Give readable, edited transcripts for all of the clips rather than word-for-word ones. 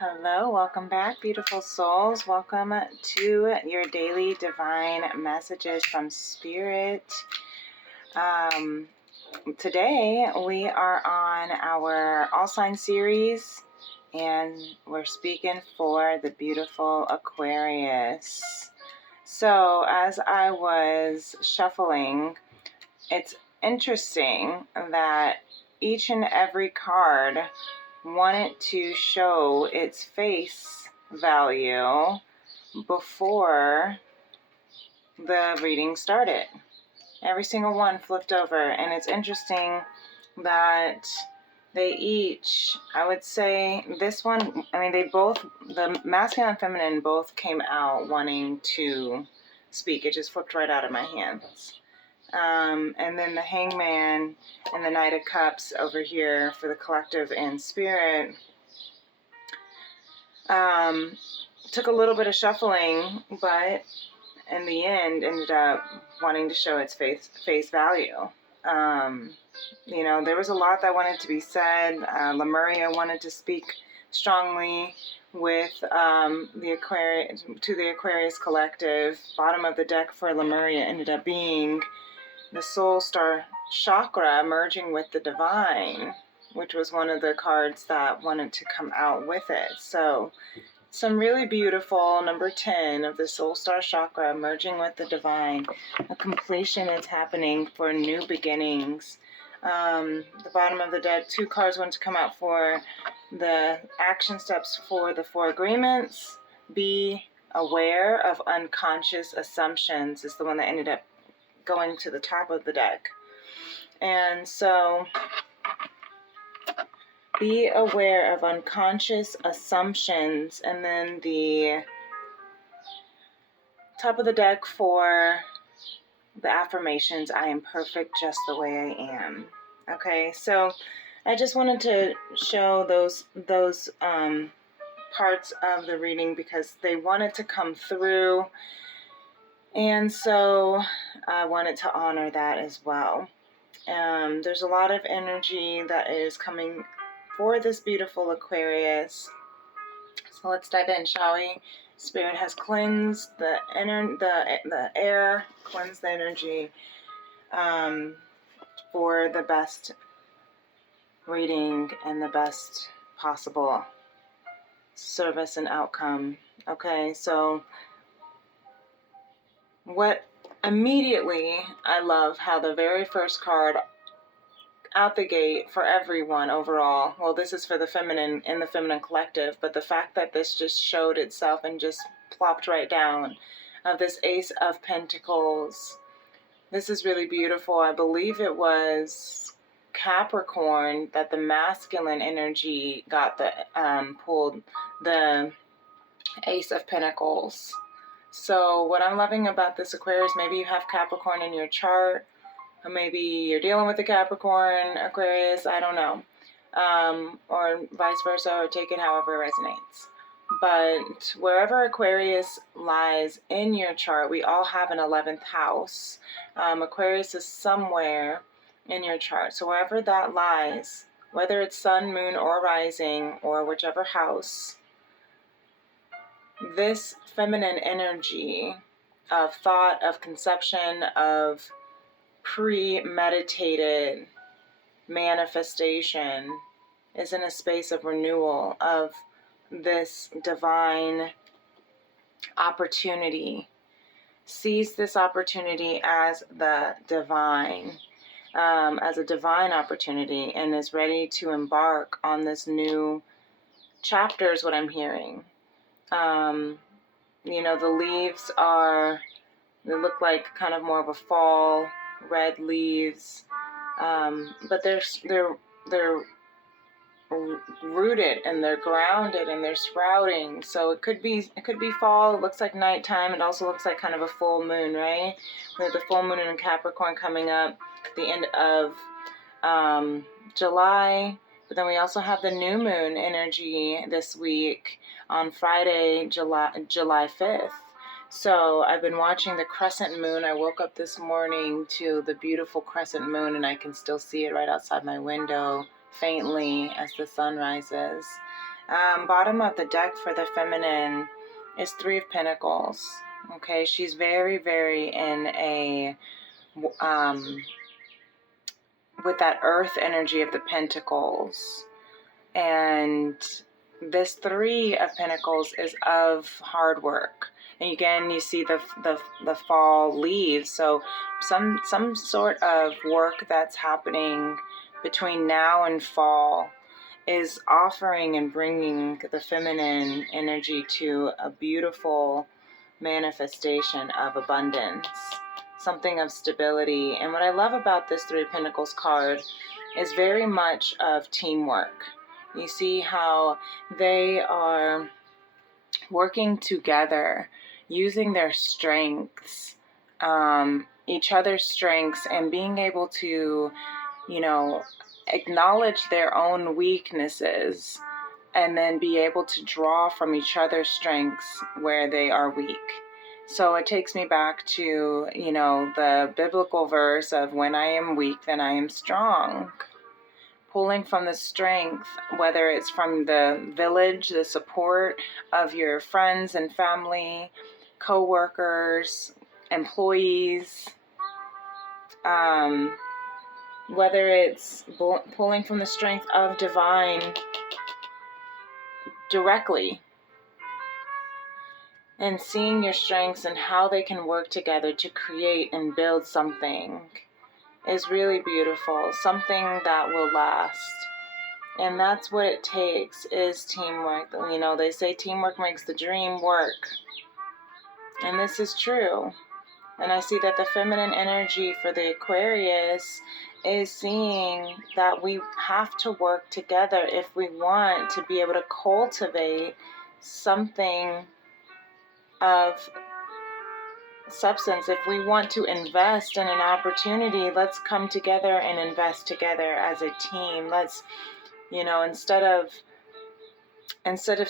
Hello, welcome back, beautiful souls. Welcome to your daily divine messages from Spirit. Today we are on our All Sign series, and we're speaking for the beautiful Aquarius. So, as I was shuffling, it's interesting that each and every card wanted to show its face value before the reading started. Every single one flipped over, and it's interesting that they each, I would say this one, they both, the masculine and feminine both came out wanting to speak. It just flipped right out of my hands. And then the Hangman and the Knight of Cups over here for the collective and spirit. Took a little bit of shuffling, but in the end ended up wanting to show its face value. There was a lot that wanted to be said. Lemuria wanted to speak strongly with the Aquarius collective. Bottom of the deck for Lemuria ended up being the soul star chakra merging with the divine, which was one of the cards that wanted to come out with it. So some really beautiful number 10 of the soul star chakra merging with the divine. A completion is happening for new beginnings. The bottom of the deck, 2 cards want to come out for the action steps for the 4 agreements. Be aware of unconscious assumptions is the one that ended up going to the top of the deck. And so be aware of unconscious assumptions. And then the top of the deck for the affirmations, I am perfect just the way I am. Okay, so I just wanted to show those parts of the reading because they wanted to come through. And so I wanted to honor that as well. There's a lot of energy that is coming for this beautiful Aquarius. So let's dive in, shall we? Spirit has cleansed the air, cleansed the energy for the best reading and the best possible service and outcome. Okay, so what immediately I love how the very first card out the gate for everyone overall, well, this is for the feminine in the feminine collective, but the fact that this just showed itself and just plopped right down of this Ace of Pentacles. This is really beautiful. I believe it was Capricorn that the masculine energy got the pulled the Ace of Pentacles. So what I'm loving about this Aquarius, maybe you have Capricorn in your chart, or maybe you're dealing with a Capricorn Aquarius, I don't know, or vice versa, or take it however it resonates. But wherever Aquarius lies in your chart, we all have an 11th house. Aquarius is somewhere in your chart. So wherever that lies, whether it's sun, moon, or rising, or whichever house, this feminine energy of thought, of conception, of premeditated manifestation is in a space of renewal of this divine opportunity. Sees this opportunity as the divine, as a divine opportunity, and is ready to embark on this new chapter is what I'm hearing. The leaves they look like kind of more of a fall, red leaves, but they're rooted and they're grounded and they're sprouting. So it could be fall. It looks like nighttime. It also looks like kind of a full moon, right? We have the full moon in Capricorn coming up at the end of July. But then we also have the new moon energy this week on Friday, July 5th. So I've been watching the crescent moon. I woke up this morning to the beautiful crescent moon, and I can still see it right outside my window faintly as the sun rises. Bottom of the deck for the feminine is Three of Pentacles. Okay, she's very, very in a, with that earth energy of the Pentacles. And this Three of Pentacles is of hard work. And again, you see the fall leaves. So some sort of work that's happening between now and fall is offering and bringing the feminine energy to a beautiful manifestation of abundance, something of stability. And what I love about this Three of Pentacles card is very much of teamwork. You see how they are working together, using their strengths, each other's strengths, and being able to, acknowledge their own weaknesses and then be able to draw from each other's strengths where they are weak. So it takes me back to, the biblical verse of when I am weak, then I am strong. Pulling from the strength, whether it's from the village, the support of your friends and family, co-workers, employees, whether it's pulling from the strength of divine directly, and seeing your strengths and how they can work together to create and build something is really beautiful, something that will last. And that's what it takes, is teamwork. They say teamwork makes the dream work. And this is true. And I see that the feminine energy for the Aquarius is seeing that we have to work together if we want to be able to cultivate something of substance. If we want to invest in an opportunity, let's come together and invest together as a team. Let's, instead of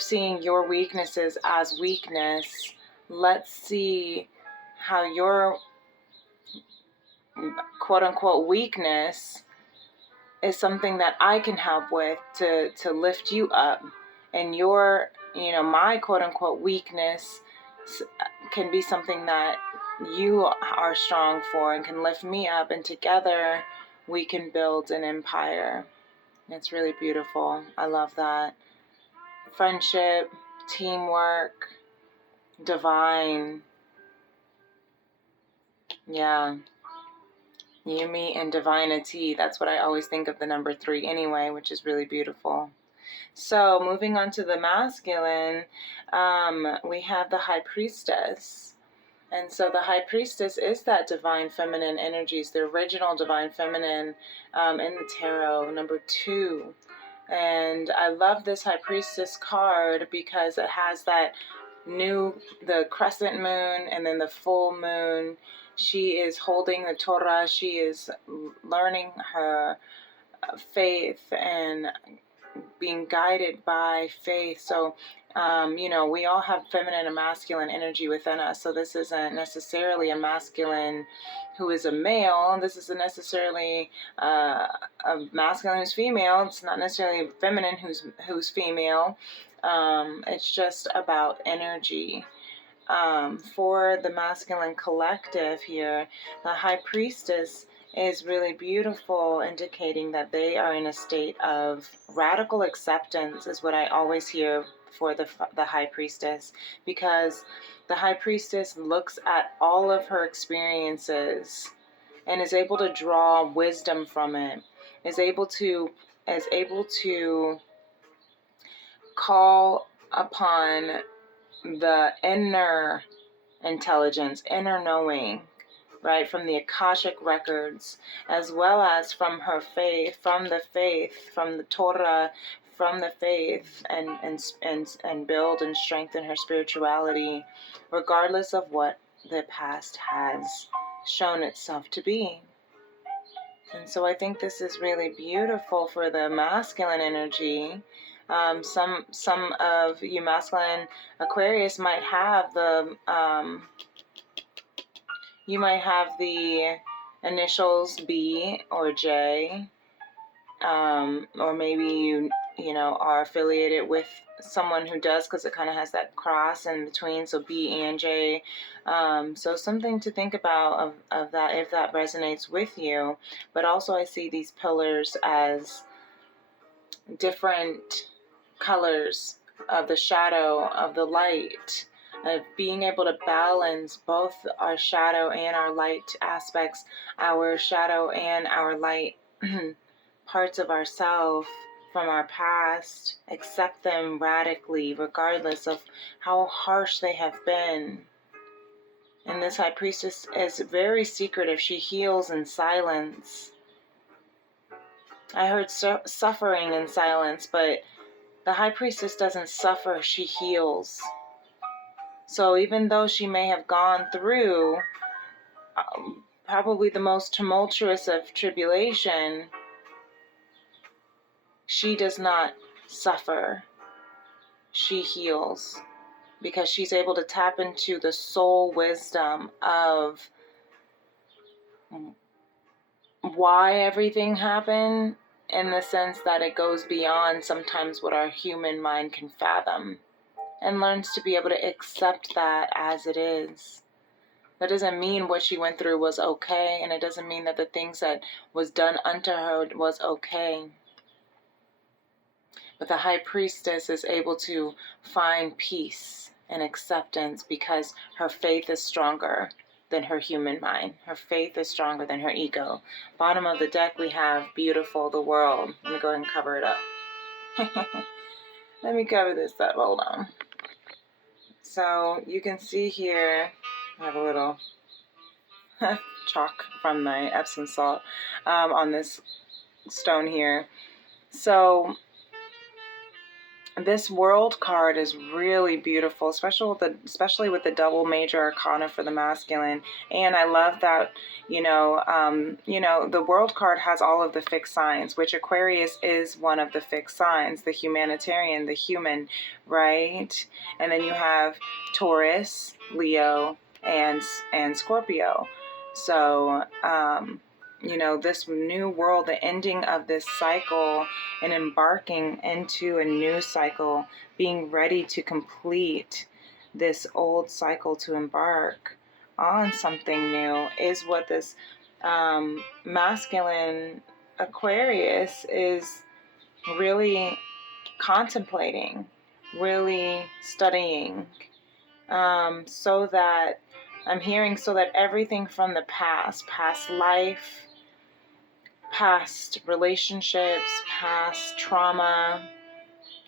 seeing your weaknesses as weakness, let's see how your quote-unquote weakness is something that I can help with to lift you up. And your, my quote-unquote weakness can be something that you are strong for and can lift me up. And together we can build an empire. It's really beautiful. I love that. Friendship, teamwork, divine. Yeah. Yumi and divinity. That's what I always think of the number 3 anyway, which is really beautiful. So moving on to the masculine, we have the High Priestess. And so the High Priestess is that divine feminine energies, the original divine feminine in the tarot, number 2. And I love this High Priestess card because it has that the crescent moon and then the full moon. She is holding the Torah. She is learning her faith and being guided by faith. So, we all have feminine and masculine energy within us. So this isn't necessarily a masculine who is a male. This isn't necessarily a masculine who's female. It's not necessarily feminine who's female. It's just about energy. For the masculine collective here, the High Priestess is really beautiful, indicating that they are in a state of radical acceptance, is what I always hear for the High Priestess, because the High Priestess looks at all of her experiences and is able to draw wisdom from it, is able to call upon the inner intelligence, inner knowing, right, from the Akashic records, as well as from her faith, from the Torah, from the faith, and build and strengthen her spirituality, regardless of what the past has shown itself to be. And so I think this is really beautiful for the masculine energy. Some of you masculine Aquarius might have the initials B or J, or maybe you are affiliated with someone who does, because it kind of has that cross in between, so B and J. So something to think about of that, if that resonates with you. But also I see these pillars as different colors of the shadow, of the light, of being able to balance both our shadow and our light aspects, our shadow and our light parts of ourselves from our past, accept them radically, regardless of how harsh they have been. And this high priestess is very secretive. She heals in silence. I heard suffering in silence, but the high priestess doesn't suffer, she heals. So even though she may have gone through probably the most tumultuous of tribulation, she does not suffer. She heals because she's able to tap into the soul wisdom of why everything happened, in the sense that it goes beyond sometimes what our human mind can fathom, and learns to be able to accept that as it is. That doesn't mean what she went through was okay, and it doesn't mean that the things that was done unto her was okay. But the high priestess is able to find peace and acceptance because her faith is stronger than her human mind. Her faith is stronger than her ego. Bottom of the deck we have beautiful, the world. Let me go ahead and cover it up. Let me cover this up. Hold on. So you can see here, I have a little chalk from my Epsom salt on this stone here. So this world card is really beautiful, especially with the double major arcana for the masculine. And I love that, the world card has all of the fixed signs, which Aquarius is one of the fixed signs, the humanitarian, the human, right? And then you have Taurus, Leo, and Scorpio. So, this new world, the ending of this cycle and embarking into a new cycle, being ready to complete this old cycle to embark on something new, is what this masculine Aquarius is really contemplating, really studying, so that everything from the past life, past relationships, past trauma,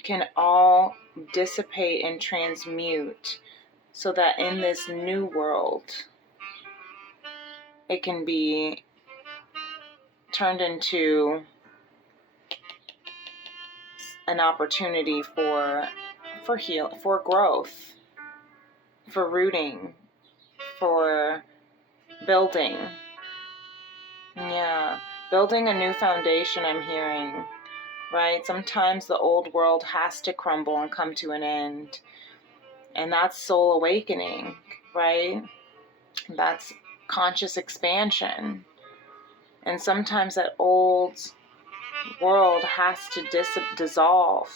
can all dissipate and transmute, so that in this new world, it can be turned into an opportunity for growth, for rooting, for building. Yeah, building a new foundation, I'm hearing, right? Sometimes the old world has to crumble and come to an end. And that's soul awakening, right? That's conscious expansion. And sometimes that old world has to dissolve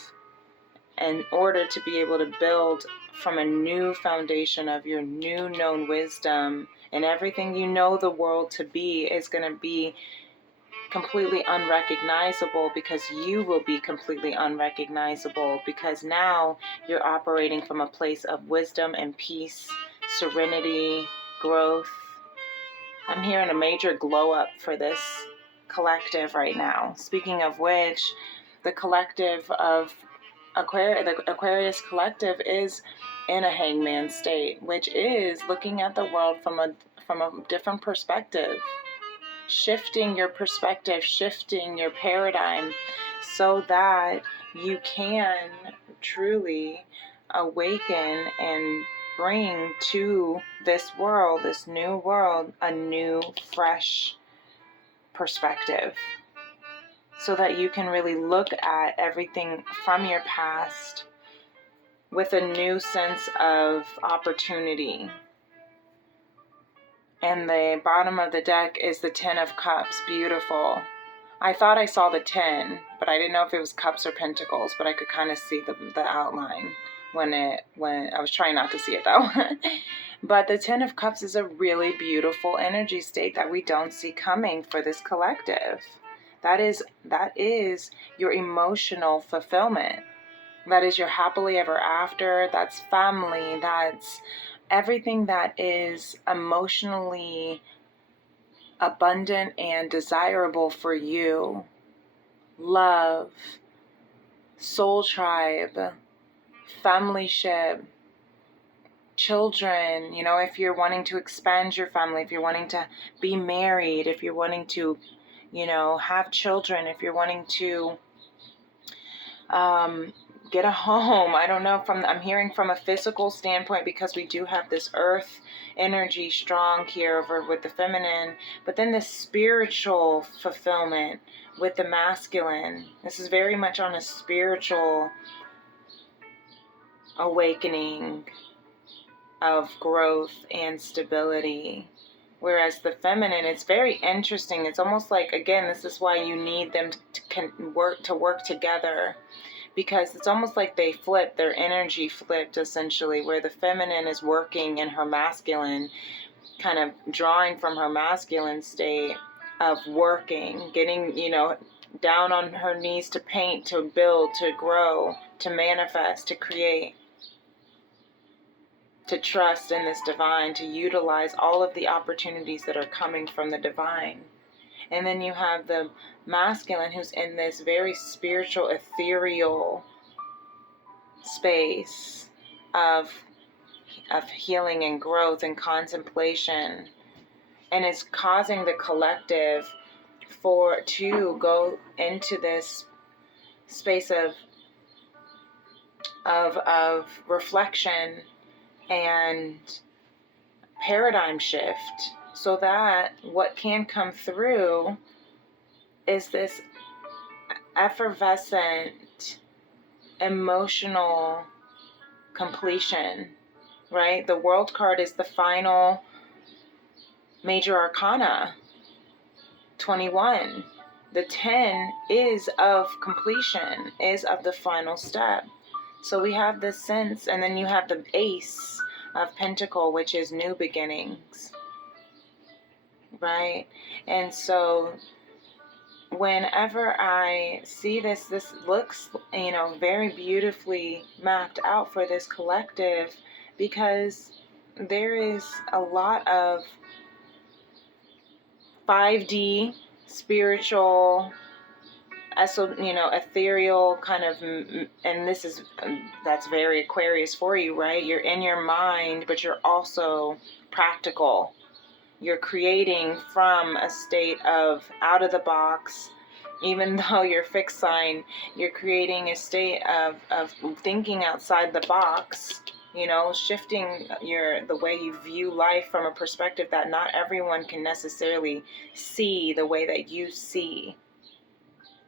in order to be able to build from a new foundation of your new known wisdom. And everything you know the world to be is going to be completely unrecognizable, because you will be completely unrecognizable, because now you're operating from a place of wisdom and peace, serenity, growth. I'm hearing a major glow up for this collective right now. Speaking of which, the collective of the Aquarius collective is in a hangman state, which is looking at the world from a different perspective. Shifting your perspective, shifting your paradigm, so that you can truly awaken and bring to this world, this new world, a new, fresh perspective, so that you can really look at everything from your past with a new sense of opportunity. And the bottom of the deck is the Ten of Cups. Beautiful. I thought I saw the 10, but I didn't know if it was cups or pentacles, but I could kind of see the outline when I was trying not to see it though. But the 10 of Cups is a really beautiful energy state that we don't see coming for this collective. That is your emotional fulfillment. That is your happily ever after. That's family. That's everything that is emotionally abundant and desirable for you. Love, soul tribe, familyship, children, if you're wanting to expand your family, if you're wanting to be married, if you're wanting to, have children, if you're wanting to get a home. I don't know, I'm hearing from a physical standpoint, because we do have this earth energy strong here over with the feminine, but then this spiritual fulfillment with the masculine. This is very much on a spiritual awakening of growth and stability. Whereas the feminine, it's very interesting. It's almost like, again, this is why you need them to work together, because it's almost like they flipped, their energy flipped essentially, where the feminine is working in her masculine, kind of drawing from her masculine state of working, getting, down on her knees to paint, to build, to grow, to manifest, to create, to trust in this divine, to utilize all of the opportunities that are coming from the divine. And then you have the masculine, who's in this very spiritual, ethereal space of healing and growth and contemplation, and it's causing the collective to go into this space of reflection and paradigm shift, so that what can come through is this effervescent emotional completion, right? The World card is the final major arcana, 21. The 10 is of completion, is of the final step. So we have this sense, and then you have the Ace of Pentacle, which is new beginnings, right? And so whenever I see this looks, very beautifully mapped out for this collective, because there is a lot of 5D spiritual, ethereal kind of, and that's very Aquarius for you, right? You're in your mind, but you're also practical. You're creating from a state of out of the box. Even though you're fixed sign, you're creating a state of thinking outside the box, shifting the way you view life from a perspective that not everyone can necessarily see the way that you see,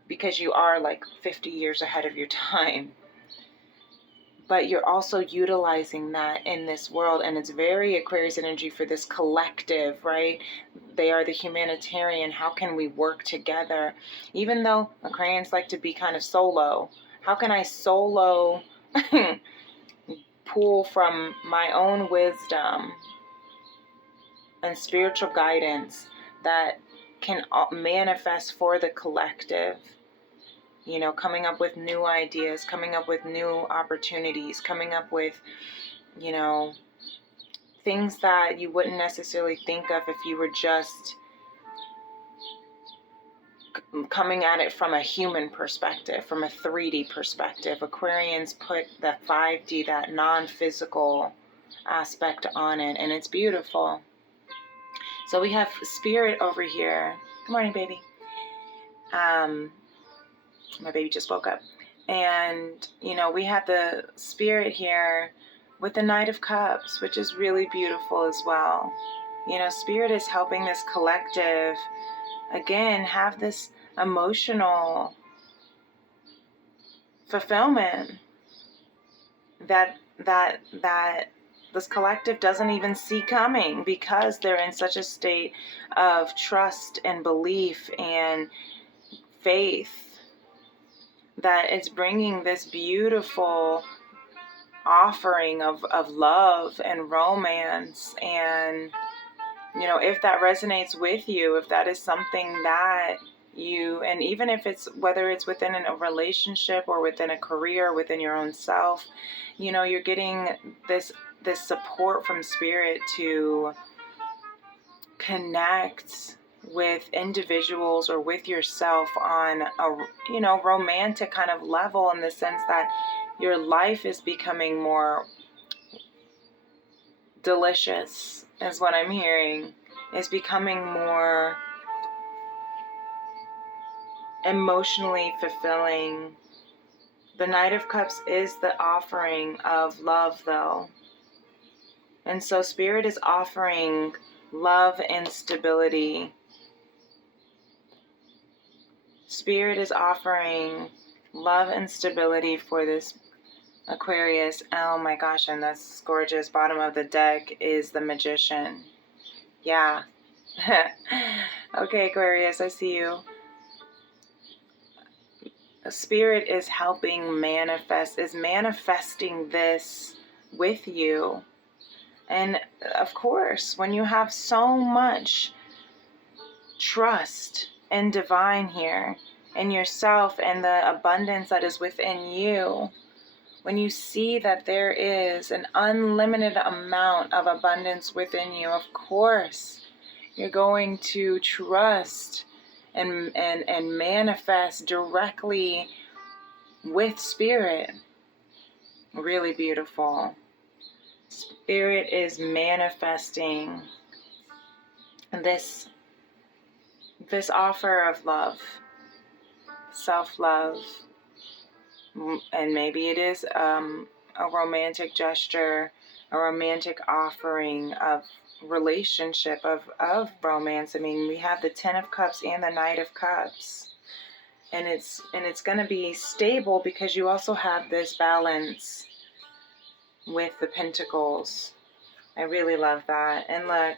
because you are like 50 years ahead of your time. But you're also utilizing that in this world, and it's very Aquarius energy for this collective, right? They are the humanitarian. How can we work together? Even though Aquarians like to be kind of solo, how can I solo pull from my own wisdom and spiritual guidance that can manifest for the collective? Coming up with new ideas, coming up with new opportunities, coming up with, things that you wouldn't necessarily think of if you were just coming at it from a human perspective, from a 3D perspective. Aquarians put that 5D, that non-physical aspect on it, and it's beautiful. So we have Spirit over here. Good morning, baby. My baby just woke up. And, we have the Spirit here with the Knight of Cups, which is really beautiful as well. Spirit is helping this collective, again, have this emotional fulfillment that this collective doesn't even see coming, because they're in such a state of trust and belief and faith that it's bringing this beautiful offering of love and romance. And, you know, if that resonates with you, if that is something that you, and even if it's, whether it's within a relationship or within a career, within your own self, you know, you're getting this support from spirit to connect with individuals or with yourself on a, you know, romantic kind of level, in the sense that your life is becoming more delicious, is what I'm hearing. Is becoming more emotionally fulfilling. The Knight of Cups is the offering of love, though. And so Spirit is offering love and stability. Spirit is offering love and stability for this Aquarius. Oh my gosh, and that's gorgeous. Bottom of the deck is the Magician. Yeah. Okay, Aquarius, I see you. Spirit is helping manifest, is manifesting this with you. And of course, when you have so much trust in divine here, in yourself and the abundance that is within you, when you see that there is an unlimited amount of abundance within you, of course, you're going to trust and manifest directly with Spirit. Really beautiful. Spirit is manifesting this offer of love, self-love, and maybe it is a romantic gesture, a romantic offering of relationship, of romance. I mean, we have the Ten of Cups and the Knight of Cups, and it's going to be stable because you also have this balance with the Pentacles. I really love that. And look,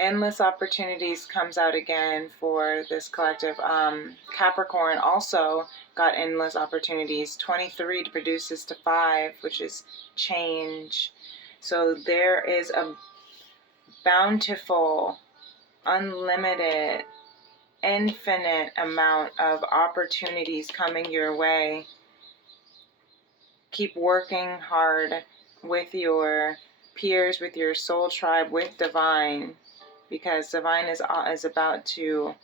endless opportunities comes out again for this collective. Capricorn also got endless opportunities. 23 produces to 5, which is change. So there is a bountiful, unlimited, infinite amount of opportunities coming your way. Keep working hard with your peers, with your soul tribe, with divine, because divine is about to,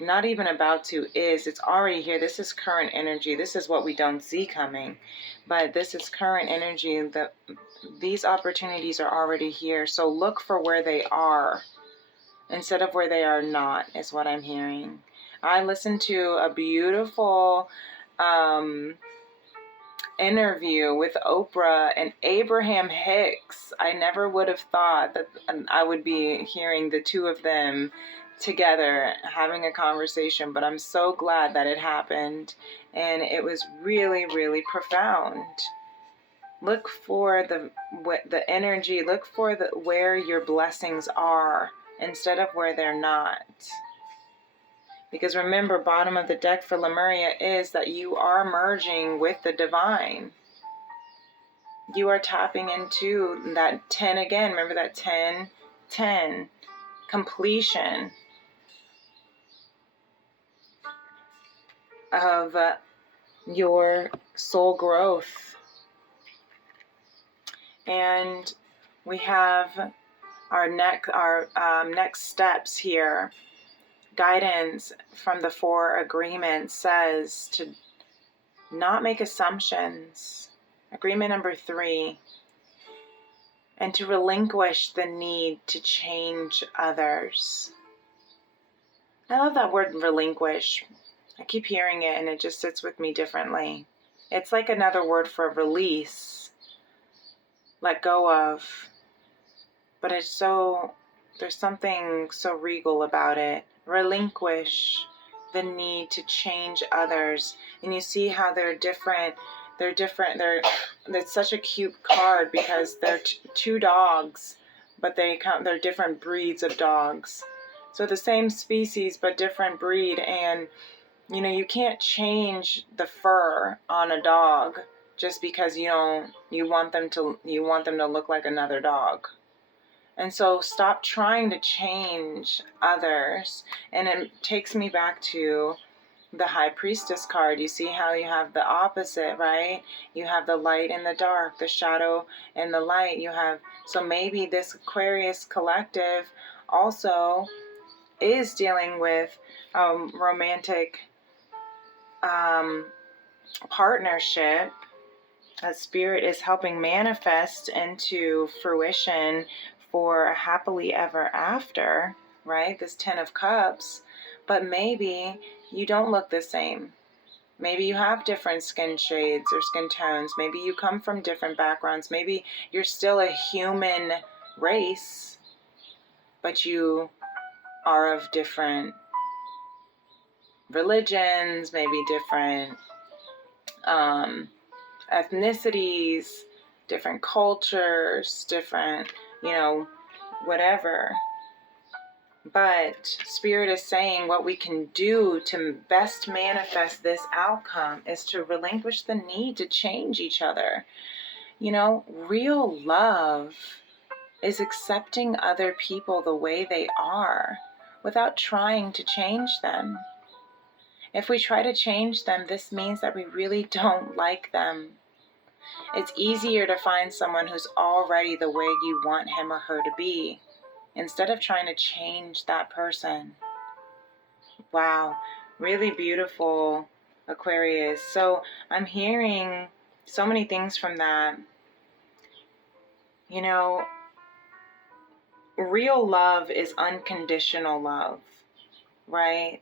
not even about to, it's already here. This is current energy. This is what we don't see coming, but this is current energy. That these opportunities are already here. So look for where they are instead of where they are not, is what I'm hearing. I listened to a beautiful interview with Oprah and Abraham Hicks. I never would have thought that I would be hearing the two of them together having a conversation, but I'm so glad that it happened, and it was really, really profound. Look for the energy, look for where your blessings are instead of where they're not. Because remember, bottom of the deck for Lemuria is that you are merging with the divine. You are tapping into that 10 again. Remember that 10, 10. Completion of your soul growth. And we have our next steps here. Guidance from the 4 agreements says to not make assumptions. Agreement number 3, and to relinquish the need to change others. I love that word, relinquish. I keep hearing it and it just sits with me differently. It's like another word for release, let go of, but there's something so regal about it. Relinquish the need to change others. And you see how they're different. It's such a cute card because they're two dogs, but they're different breeds of dogs. So the same species but different breed, and you know, you can't change the fur on a dog just because you want them to look like another dog. And so stop trying to change others. And it takes me back to the High Priestess card. You see how you have the opposite, right? You have the light and the dark, the shadow and the light. So maybe this Aquarius collective also is dealing with romantic partnership that spirit is helping manifest into fruition for a happily ever after, right? This 10 of Cups. But maybe you don't look the same. Maybe you have different skin shades or skin tones. Maybe you come from different backgrounds. Maybe you're still a human race, but you are of different religions, maybe different ethnicities, different cultures, different, whatever. But Spirit is saying what we can do to best manifest this outcome is to relinquish the need to change each other. Real love is accepting other people the way they are without trying to change them. If we try to change them, this means that we really don't like them. It's easier to find someone who's already the way you want him or her to be, instead of trying to change that person. Wow, really beautiful, Aquarius. So I'm hearing so many things from that. Real love is unconditional love, right?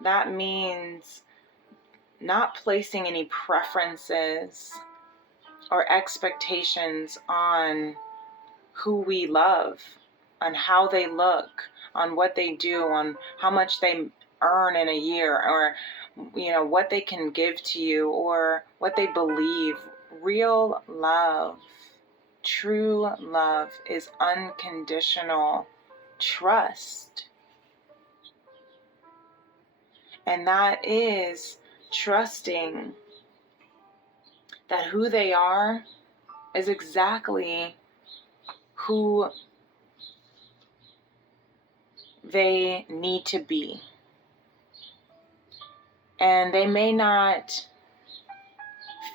That means not placing any preferences or expectations on who we love, on how they look, on what they do, on how much they earn in a year, or what they can give to you, or what they believe. Real love, true love, is unconditional trust. And that is trusting that who they are is exactly who they need to be. And they may not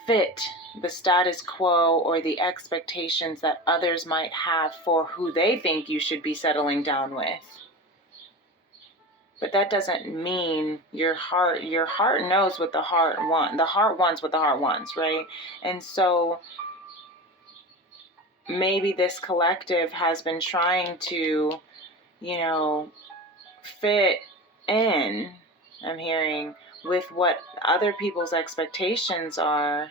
fit the status quo or the expectations that others might have for who they think you should be settling down with. But that doesn't mean your heart knows what the heart wants. The heart wants what the heart wants, right? And so maybe this collective has been trying to, fit in, I'm hearing, with what other people's expectations are.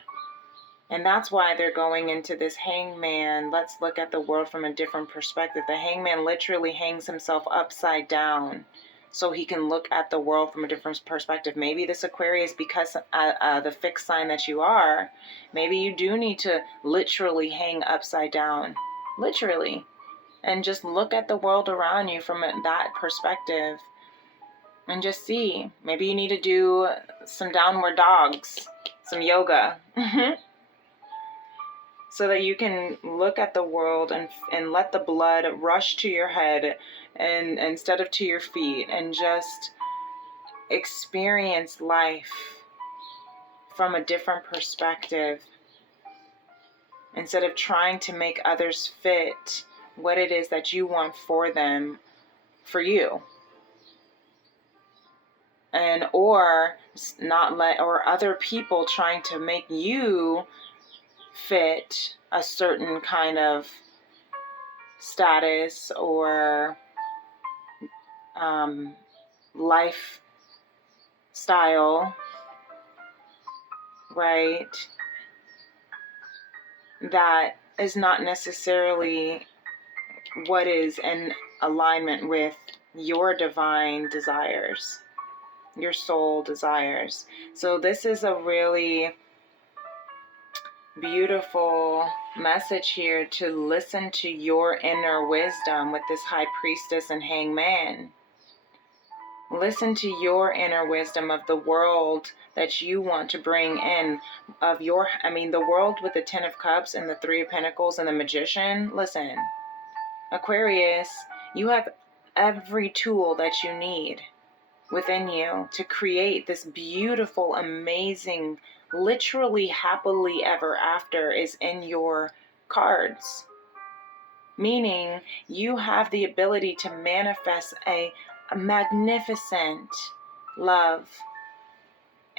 And that's why they're going into this hangman. Let's look at the world from a different perspective. The hangman literally hangs himself upside down so he can look at the world from a different perspective. Maybe this Aquarius, because the fixed sign that you are, maybe you do need to literally hang upside down. Literally. And just look at the world around you from that perspective. And just see. Maybe you need to do some downward dogs, some yoga. So that you can look at the world and let the blood rush to your head and instead of to your feet, and just experience life from a different perspective, instead of trying to make others fit what it is that you want for them, for you. Or other people trying to make you fit a certain kind of status or lifestyle, right? That is not necessarily what is in alignment with your divine desires, your soul desires. So this is a really beautiful message here, to listen to your inner wisdom with this High Priestess and Hangman. Listen to your inner wisdom of the world that you want to bring in, of the world with the Ten of Cups and the Three of Pentacles and the Magician. Listen, Aquarius, you have every tool that you need within you to create this beautiful, amazing, literally happily ever after is in your cards. Meaning you have the ability to manifest a magnificent love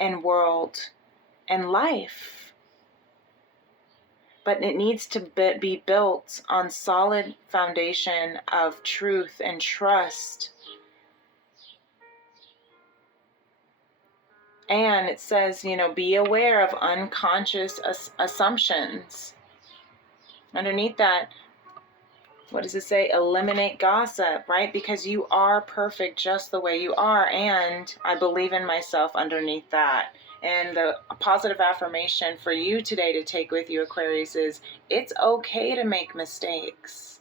and world and life. But it needs to be built on solid foundation of truth and trust. And it says, be aware of unconscious assumptions. Underneath that, what does it say? Eliminate gossip, right? Because you are perfect just the way you are. And I believe in myself underneath that. And the positive affirmation for you today to take with you, Aquarius, is it's okay to make mistakes.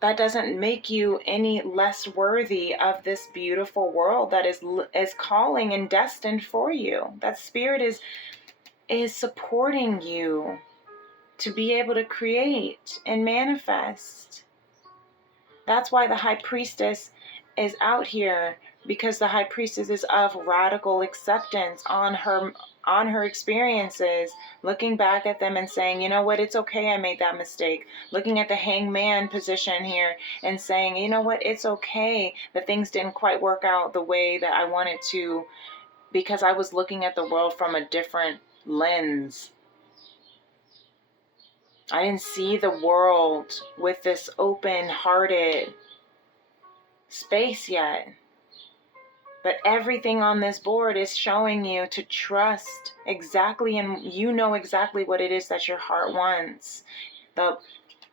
That doesn't make you any less worthy of this beautiful world that is calling and destined for you. That spirit is supporting you to be able to create and manifest. That's why the High Priestess is out here, because the High Priestess is of radical acceptance on her experiences, looking back at them and saying, you know what, it's okay, I made that mistake. Looking at the Hangman position here and saying, you know what, it's okay that things didn't quite work out the way that I wanted to, because I was looking at the world from a different lens. I didn't see the world with this open-hearted space yet. But everything on this board is showing you to trust exactly, and you know exactly what it is that your heart wants.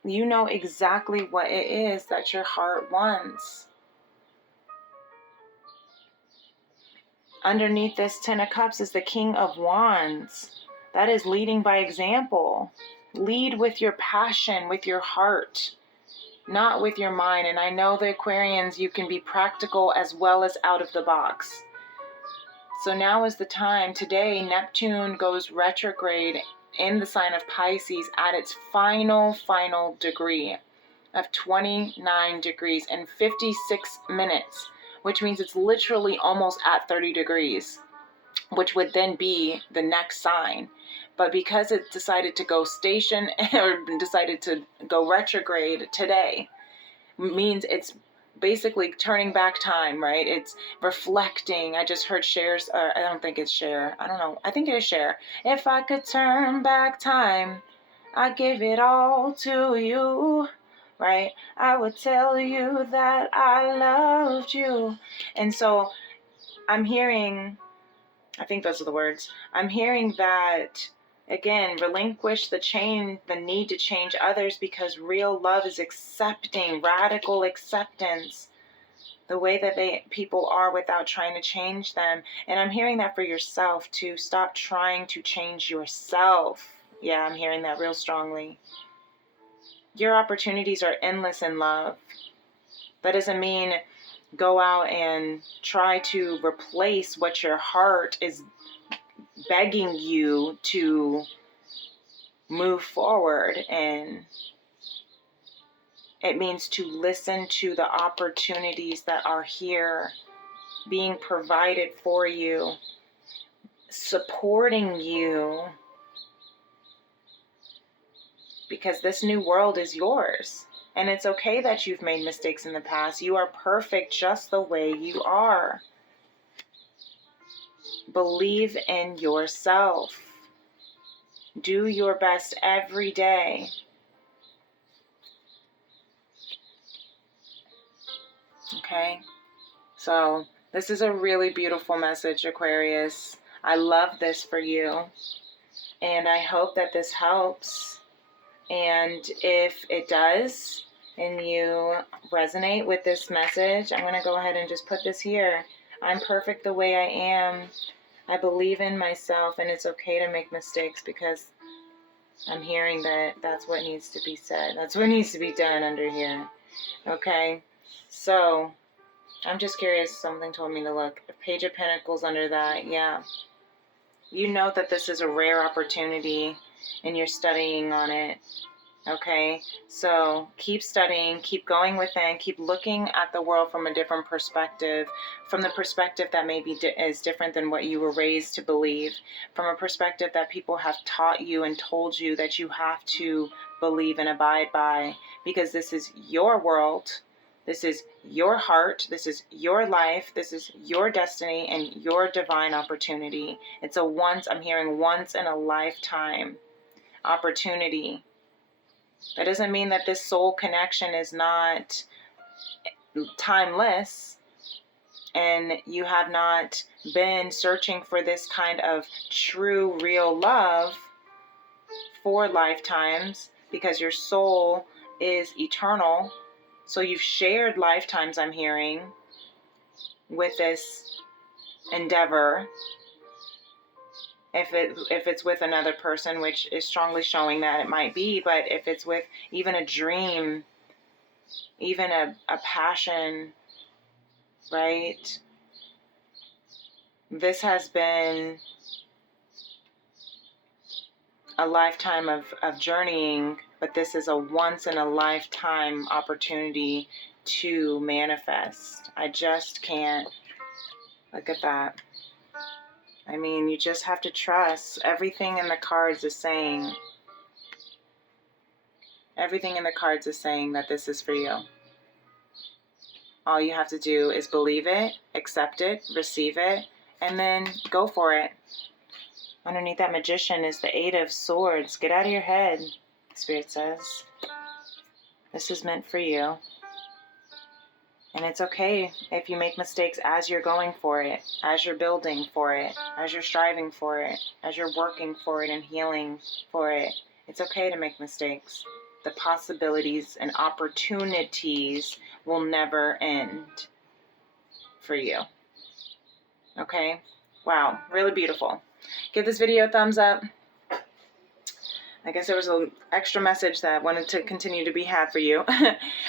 You know exactly what it is that your heart wants. Underneath this Ten of Cups is the King of Wands. That is leading by example. Lead with your passion, with your heart, not with your mind. And I know the Aquarians, you can be practical as well as out of the box. So now is the time. Today, Neptune goes retrograde in the sign of Pisces at its final degree of 29 degrees and 56 minutes, which means it's literally almost at 30 degrees, which would then be the next sign. But because it decided to go station or decided to go retrograde today, means it's basically turning back time, right? It's reflecting. I just heard Cher's, I don't think it's Cher. I don't know. I think it is Cher. If I could turn back time, I'd give it all to you, right? I would tell you that I loved you. And so I'm hearing, I think those are the words. I'm hearing that, again, relinquish the need to change others, because real love is accepting, radical acceptance, the way that people are without trying to change them. And I'm hearing that for yourself too. Stop trying to change yourself. Yeah, I'm hearing that real strongly. Your opportunities are endless in love. That doesn't mean go out and try to replace what your heart is begging you to move forward in. It means to listen to the opportunities that are here being provided for you, supporting you, because this new world is yours. And it's okay that you've made mistakes in the past. You are perfect just the way you are. Believe in yourself. Do your best every day. Okay? So this is a really beautiful message, Aquarius. I love this for you. And I hope that this helps. And if it does, and you resonate with this message, I'm going to go ahead and just put this here. I'm perfect the way I am. I believe in myself, and it's okay to make mistakes, because I'm hearing that that's what needs to be said. That's what needs to be done under here. Okay? So I'm just curious. Something told me to look. Page of Pentacles under that. Yeah. You know that this is a rare opportunity and you're studying on it. Okay, so keep studying, keep going within, keep looking at the world from a different perspective, from the perspective that maybe is different than what you were raised to believe, from a perspective that people have taught you and told you that you have to believe and abide by, because this is your world, this is your heart, this is your life, this is your destiny and your divine opportunity. It's I'm hearing once in a lifetime opportunity. That doesn't mean that this soul connection is not timeless and you have not been searching for this kind of true, real love for lifetimes, because your soul is eternal. So you've shared lifetimes, I'm hearing, with this endeavor. If it's with another person, which is strongly showing that it might be, but if it's with even a dream, even a passion, right? This has been a lifetime of journeying, but this is a once in a lifetime opportunity to manifest. I just can't. Look at that. I mean, you just have to trust. Everything in the cards is saying, everything in the cards is saying that this is for you. All you have to do is believe it, accept it, receive it, and then go for it. Underneath that Magician is the Eight of Swords. Get out of your head, Spirit says. This is meant for you. And it's okay if you make mistakes as you're going for it, as you're building for it, as you're striving for it, as you're working for it and healing for it. It's okay to make mistakes. The possibilities and opportunities will never end for you. Okay? Wow, really beautiful. Give this video a thumbs up. I guess there was an extra message that I wanted to continue to be had for you.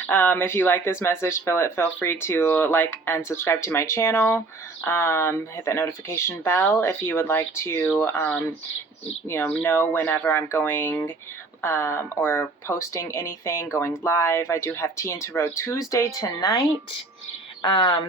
If you like this message, feel free to like and subscribe to my channel. Hit that notification bell if you would like to know whenever I'm going or posting anything, going live. I do have Tea and Tarot Tuesday tonight.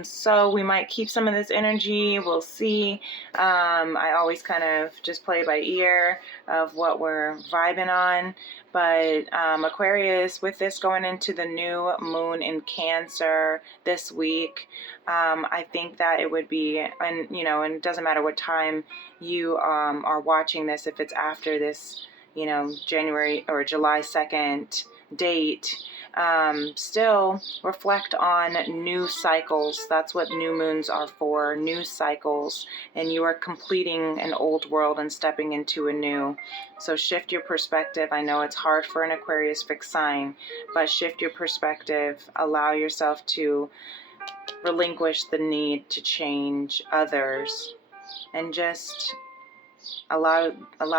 So we might keep some of this energy. We'll see. I always kind of just play by ear of what we're vibing on. But Aquarius, with this going into the new moon in Cancer this week, I think that it would be, and it doesn't matter what time you are watching this, if it's after this, January or July 2nd date, still reflect on new cycles. That's what new moons are for, new cycles, and you are completing an old world and stepping into a new. So shift your perspective. I know it's hard for an Aquarius fixed sign, but shift your perspective. Allow yourself to relinquish the need to change others, and just allow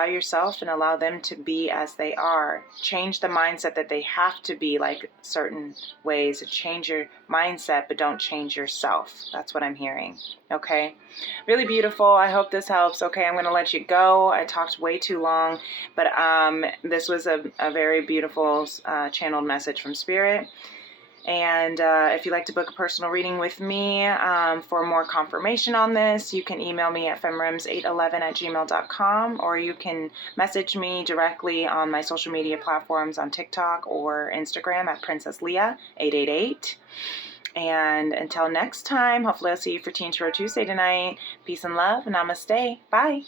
yourself and allow them to be as they are. Change the mindset that they have to be like certain ways. Change your mindset, but don't change yourself. That's what I'm hearing. Okay? Really beautiful. I hope this helps. Okay, I'm going to let you go. I talked way too long, but this was a very beautiful channeled message from Spirit. And if you'd like to book a personal reading with me for more confirmation on this, you can email me at femrims811@gmail.com, or you can message me directly on my social media platforms on TikTok or Instagram at PrincessLeah888. And until next time, hopefully I'll see you for Tea and Tarot Tuesday tonight. Peace and love. Namaste. Bye.